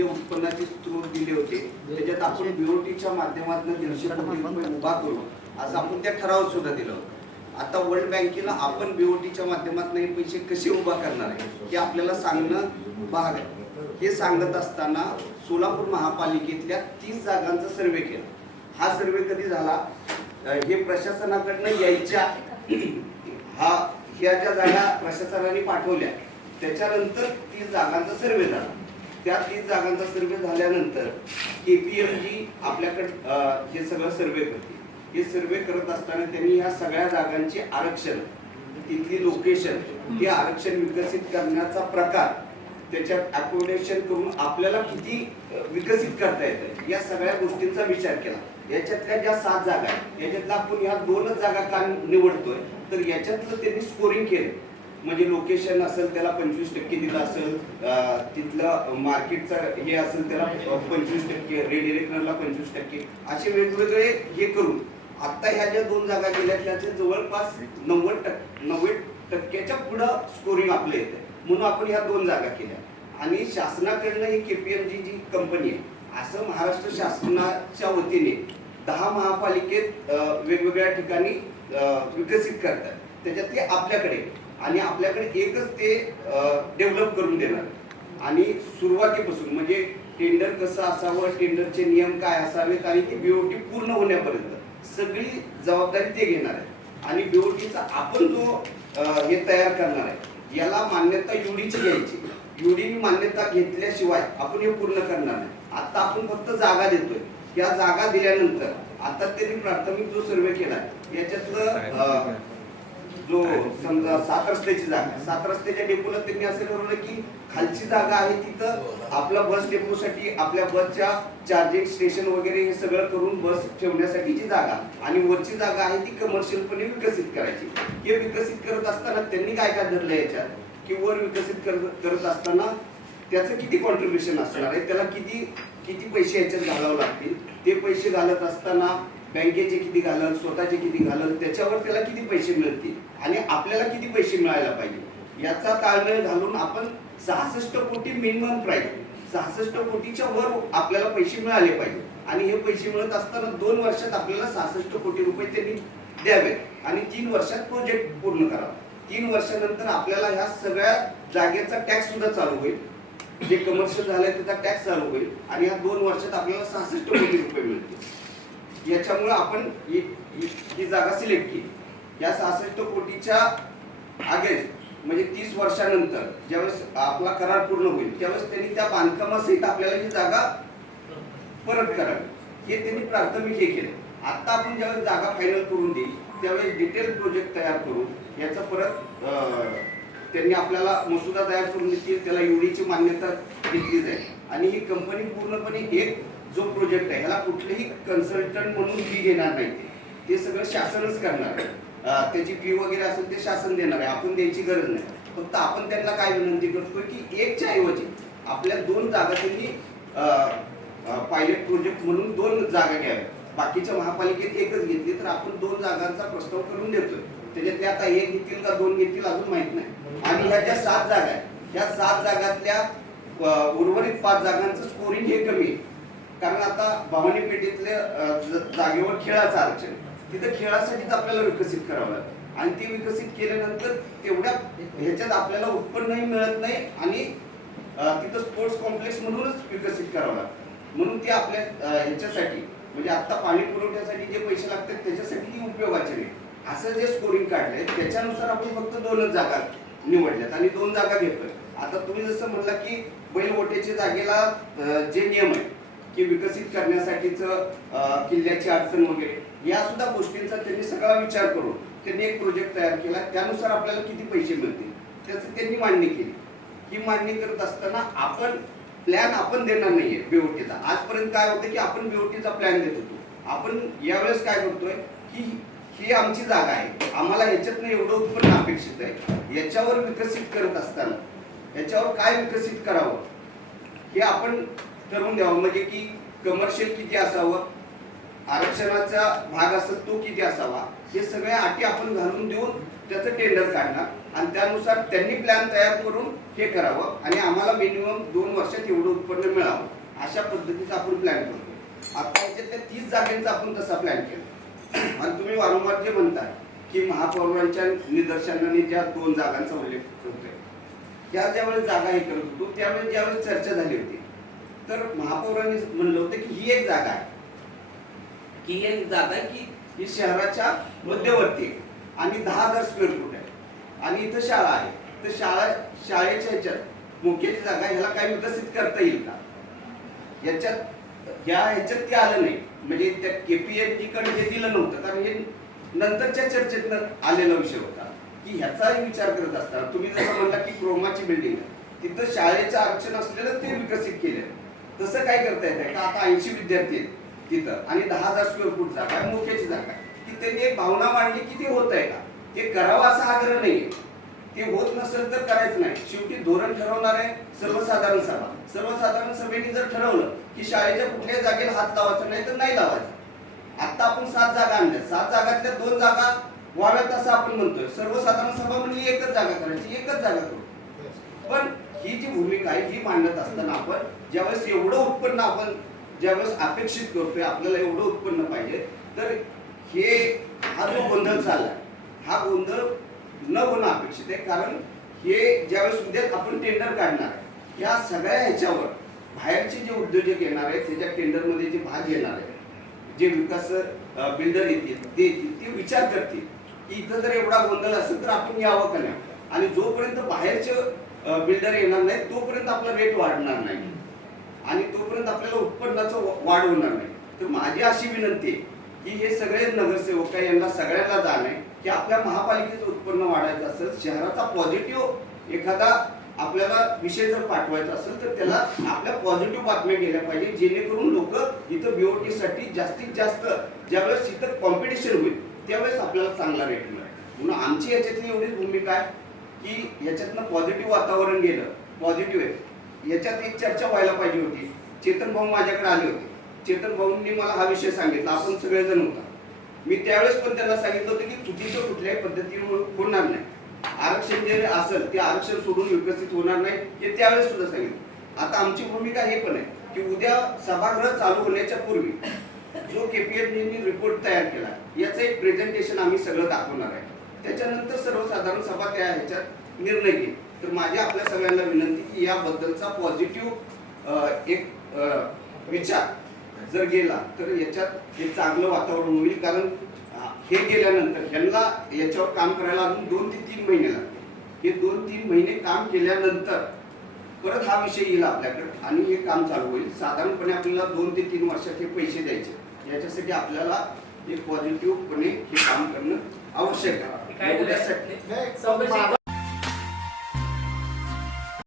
जे उत्पन्नाचे स्त्रोत दिले होते त्याच्यात आपण बीओटीच्या माध्यमातून 150 कोटी रुपये उभा करू असं आपण त्या ठरावात सुद्धा दिलं होतं। आता वर्ल्ड बँकेला आपण बीओटीच्या माध्यमातून हे पैसे कसे उभा करणार आहे हे आपल्याला सांगणं भाग आहे। हे सांगत असताना सोलापूर महापालिकेतल्या 30 जागांचा सर्वे केला। हा सर्वे कधी झाला, हे प्रशासनाकडनं यायच्या ह्या ज्या जागा प्रशासनाने पाठवल्या त्याच्यानंतर 30 जागांचा सर्वे झाला। त्या 30 जागांचा सर्वे झाल्यानंतर KPMG आपल्याकडे हे सगळं सर्वे करते। हे सर्वे करत असताना त्यांनी ह्या सगळ्या जागांची आरक्षण, तिथली लोकेशन, हे आरक्षण विकसित करण्याचा प्रकार, त्याच्यात अकोमोडेशन करून आपल्याला किती विकसित करता येतं या सगळ्या गोष्टींचा विचार केला। याच्यातल्या ज्या 7 जागा आहेत याच्यातला आपण ह्या 2च जागा का निवडतोय तर याच्यातलं त्यांनी स्कोरिंग केलं। म्हणजे लोकेशन असेल त्याला 25% दिलं असेल, तिथलं मार्केटचं हे असेल त्याला 25%, रेड इलेक्ट्रॉनला 25%, असे वेगवेगळे हे करून आता ह्या ज्या 2 जागा गेल्या त्याच्या जवळपास 90% पुढं स्कोरिंग आपलं येतं। म्हणून आपण ह्या 2 जागा केल्या आणि शासनाकडनं ही KPMG जी कंपनी आहे असं महाराष्ट्र शासनाच्या वतीने 10 महापालिकेत वेगवेगळ्या ठिकाणी विकसित करतात। त्याच्यात ते आपल्याकडे आणि आपल्याकडे एकच ते डेव्हलप करून देणार आणि सुरुवातीपासून म्हणजे टेंडर कसं असावं, टेंडरचे नियम काय असावेत आणि ती बीओटी पूर्ण होण्यापर्यंत सगळी जबाबदारी ते घेणार आहे। आणि बीओटीचा आपण जो हे तयार करणार आहे याला मान्यता युडीची घ्यायची। युडीने मान्यता घेतल्याशिवाय आपण हे पूर्ण करणार नाही। आता आपण फक्त जागा देतोय, या जागा दिल्यानंतर आता त्यांनी प्राथमिक जो सर्वे केलाय याच्यातलं जो समजा 7 रस्त्याची जागा, 7 रस्त्याच्या डेपोला त्यांनी असं ठरवलं की खालची जागा आहे तिथं आपल्या बस डेपोसाठी आपल्या बसच्या चार्जिंग स्टेशन वगैरे हे सगळं करून बस ठेवण्यासाठीची जागा आणि वरची जागा आहे ती कमर्शियलपणे विकसित करायची। हे विकसित करत असताना त्यांनी काय काय धरलं याच्यात की वर विकसित करत असताना त्याचं किती कॉन्ट्रीब्युशन असणार आहे, त्याला किती पैसे याच्यात घालावे लागतील, ते पैसे घालत असताना बँकेचे किती घालल, स्वतःचे किती घालल, त्याच्यावर त्याला किती पैसे मिळतील आणि आपल्याला किती पैसे मिळायला पाहिजे याचा ताळमेळ घालून आपण 66 कोटी मिनिमम प्राइस, 66 कोटीच्या वर आपल्याला पैसे मिळाले पाहिजे। आणि हे पैसे मिळत असताना 2 वर्षात आपल्याला 66 कोटी रुपये त्यांनी द्यावेत आणि 3 वर्षात प्रोजेक्ट पूर्ण करावा। 3 वर्षानंतर आपल्याला ह्या सगळ्या जागेचा टॅक्स सुद्धा चालू होईल, जे कमर्शियल झालंय त्याचा टॅक्स चालू होईल आणि ह्या 2 वर्षात आपल्याला 66 कोटी रुपये मिळतील। याच्यामुळे आपण ही जागा सिलेक्ट केली। या 66 कोटीच्या अगेन्स्ट म्हणजे 30 वर्षानंतर ज्यावेळेस आपला करार पूर्ण होईल त्यावेळेस त्यांनी त्या बांधकामासहित आपल्याला ही जागा परत करावी हे त्यांनी प्राथमिक हे केले। आता आपण ज्यावेळेस जागा फायनल करून देईल त्यावेळेस डिटेल प्रोजेक्ट तयार करून याचा परत त्यांनी आपल्याला मसुदा तयार करून देतील, त्याला युडीची मान्यता घेतली जाईल आणि ही कंपनी पूर्णपणे एक जो प्रोजेक्ट आहे ह्याला कुठलेही कन्सल्टंट म्हणून फी घेणार नाही, ते सगळं शासनच करणार आहे। त्याची फी वगैरे असेल ते शासन देणार आहे, आपण द्यायची गरज नाही। फक्त आपण त्यांना काय विनंती करतोय की एकच्या ऐवजी आपल्या 2 जागा त्यांनी पायलट प्रोजेक्ट म्हणून 2 जागा घ्याव्या। बाकीच्या महापालिकेत एकच घेतली तर आपण 2 जागांचा प्रस्ताव करून देतोय, त्याच्यातले आता 1 घेतील का 2 घेतील अजून माहित नाही। आणि ह्या ज्या 7 जागा आहेत ह्या 7 जागातल्या उर्वरित 5 जागांचं स्कोरिंग हे कमी आहे, कारण आता भवानी पेठेतल्या जागेवर खेळाचं आरक्षण, तिथं खेळासाठीच आपल्याला विकसित करावं लागतं आणि ते विकसित केल्यानंतर तेवढ्या ह्याच्यात आपल्याला उत्पन्नही मिळत नाही आणि तिथं स्पोर्ट्स कॉम्प्लेक्स म्हणूनच विकसित करावं लागतं। म्हणून ते आपल्या ह्याच्यासाठी म्हणजे आता पाणी पुरवठ्यासाठी जे पैसे लागतात त्याच्यासाठी ती उपयोगाचे नाही। असं जे स्कोरिंग काढलंय त्याच्यानुसार आपण फक्त 2च जागा निवडल्यात आणि 2 जागा घेतोय। आता तुम्ही जसं म्हणला की बैलगोट्याच्या जागेला जे नियम आहे की विकसित करण्यासाठीचं किल्ल्याची अडचण वगैरे या सुद्धा गोष्टींचा त्यांनी सगळा विचार करून त्यांनी एक प्रोजेक्ट तयार केला, त्यानुसार आपल्याला किती पैसे मिळतील त्याचं त्यांनी मांडणी केली। ही मांडणी करत असताना आपण प्लॅन आपण देणार नाहीये बीओटीचा। आजपर्यंत काय होतं की आपण बीओटीचा प्लॅन देत होतो, आपण यावेळेस काय करतोय की ही आमची जागा आहे, आम्हाला ह्याच्यातनं एवढं उत्पन्न अपेक्षित आहे, याच्यावर विकसित करत असताना याच्यावर काय विकसित करावं हे आपण ठरवून द्यावं। म्हणजे की कमर्शियल किती असावं, आरक्षणाचा भाग असेल तो किती असावा, हे सगळ्या अटी आपण घालून देऊन त्याचं टेंडर काढणार आणि त्यानुसार त्यांनी प्लॅन तयार करून हे करावं आणि आम्हाला मिनिमम 2 वर्षात एवढं उत्पन्न मिळावं अशा पद्धतीचा आपण प्लॅन करतो. आता याच्यातल्या 30 जागांचा आपण तसा प्लॅन केला. आणि तुम्ही वारंवार जे म्हणताय की महापौरांच्या निदर्शनाने ज्या 2 जागांचा उल्लेख होतोय, त्या ज्यावेळेस जागा हे करत होतो त्यावेळेस ज्यावेळेस चर्चा झाली होती तर महापौरांनी म्हणलं होतं की ही एक जागा आहे, की एक जागा आहे की ही शहराच्या मध्यवर्ती आहे आणि 10,000 स्क्वेअर फूट आहे आणि इथं शाळा आहे. तर शाळेच्या ह्याच्यात मुख्याची जागा ह्याला काही विकसित करता येईल का, ह्याच्यात ते आलं नाही. म्हणजे त्या KPMG कडे हे दिलं नव्हतं कारण हे नंतरच्या चर्चेत आलेला विषय होता की ह्याचाही विचार करत असताना तुम्ही जसं म्हणला की क्रोमाची बिल्डिंग आहे तिथं शाळेचं आरक्षण असलेलं ते विकसित केलं. तसं काय करता येतं का, आता 80 विद्यार्थी आहेत तिथं आणि 10,000 स्क्वेअर फूट जागा आहे, मुख्याची जागा आहे, की त्यांनी एक भावना मांडली की ते होत आहे का, ते करावं असा आग्रह नाहीये. ते होत नसेल तर करायचं नाही. शेवटी धोरण ठरवणार आहे सर्वसाधारण सभा. सर्वसाधारण सभेने जर ठरवलं की शाळेच्या कुठल्याही जागेला हात लावायचा नाही तर नाही लावायचा. आता आपण 7 जागा आणल्या, 7 जागातल्या 2 जागा व्हाव्यात असं आपण म्हणतोय. सर्वसाधारण सभा म्हणली एकच जागा करायची, एकच जागा करू. पण ही जी भूमिका आहे ही मांडत असताना आपण ज्यावेळेस एवढं उत्पन्न आपण ज्यावेळेस अपेक्षित करतोय आपल्याला एवढं उत्पन्न पाहिजे, तर हा जो गोंधळ चाललाय हा गोंधळ न होणं अपेक्षित आहे. कारण हे ज्यावेळेस उद्या आपण टेंडर काढणार आहे या सगळ्या ह्याच्यावर बाहेरचे जे उद्योजक येणार आहेत त्याच्या टेंडरमध्ये जे भाग येणार आहे, जे विकास बिल्डर येतील ते विचार करतील की इथं जर एवढा गोंधळ असेल तर आपण यावं का नाही. आणि जोपर्यंत बाहेरचे बिल्डर येणार नाही तोपर्यंत आपला रेट वाढणार नाही आणि तोपर्यंत आपल्याला उत्पन्नाचं वाढ होणार नाही. तर माझी अशी विनंती आहे की हे सगळे नगरसेवक यांना सगळ्यांना जाण आहे की आपल्या महापालिकेचं उत्पन्न वाढायचं असेल, शहराचा पॉझिटिव्ह एखादा आपल्याला विषय जर पाठवायचा असेल तर त्याला आपल्या पॉझिटिव्ह बातम्या गेल्या पाहिजे, जेणेकरून लोक इथं BOT साठी जास्तीत जास्त ज्यावेळेस इथं कॉम्पिटिशन होईल त्यावेळेस आपल्याला चांगला रेट मिळेल. म्हणून आमची याच्यातली एवढीच भूमिका आहे की याच्यातनं पॉझिटिव्ह वातावरण गेलं, पॉझिटिव्ह आहे. याच्यात एक चर्चा व्हायला पाहिजे होती. चेतन भाऊ माझ्याकडे आले होते. चेतन भाऊंनी मला हा विषय सांगितला, आपण सगळेजण होता. मी त्यावेळेस पण त्यांना सांगितलं होतं की चुकीचं कुठल्याही पद्धतीने होणार नाही. आरक्षण जे असेल ते आरक्षण सोडून विकसित होणार नाही हे त्यावेळेस सुद्धा सांगितलं. आता आमची भूमिका हे पण आहे की उद्या सभागृह चालू होण्याच्या पूर्वी जो KPMG रिपोर्ट तयार केला याचं एक प्रेझेंटेशन आम्ही सगळं दाखवणार आहे. त्याच्यानंतर सर्वसाधारण सभा त्या ह्याच्यात निर्णय घेईल. तर माझी आपल्या सगळ्यांना विनंती की याबद्दलचा पॉझिटिव्ह एक विचार जर गेला तर याच्यात हे चांगलं वातावरण होईल. कारण हे गेल्यानंतर ह्यांना याच्यावर काम करायला अजून 2 ते 3 महिने लागतील. हे 2-3 महिने काम केल्यानंतर परत हा विषय येईल आपल्याकडे आणि हे काम चालू होईल. साधारणपणे आपल्याला 2 ते 3 वर्षात हे पैसे द्यायचे. याच्यासाठी आपल्याला एक पॉझिटिव्हपणे हे काम करणं आवश्यक आहे.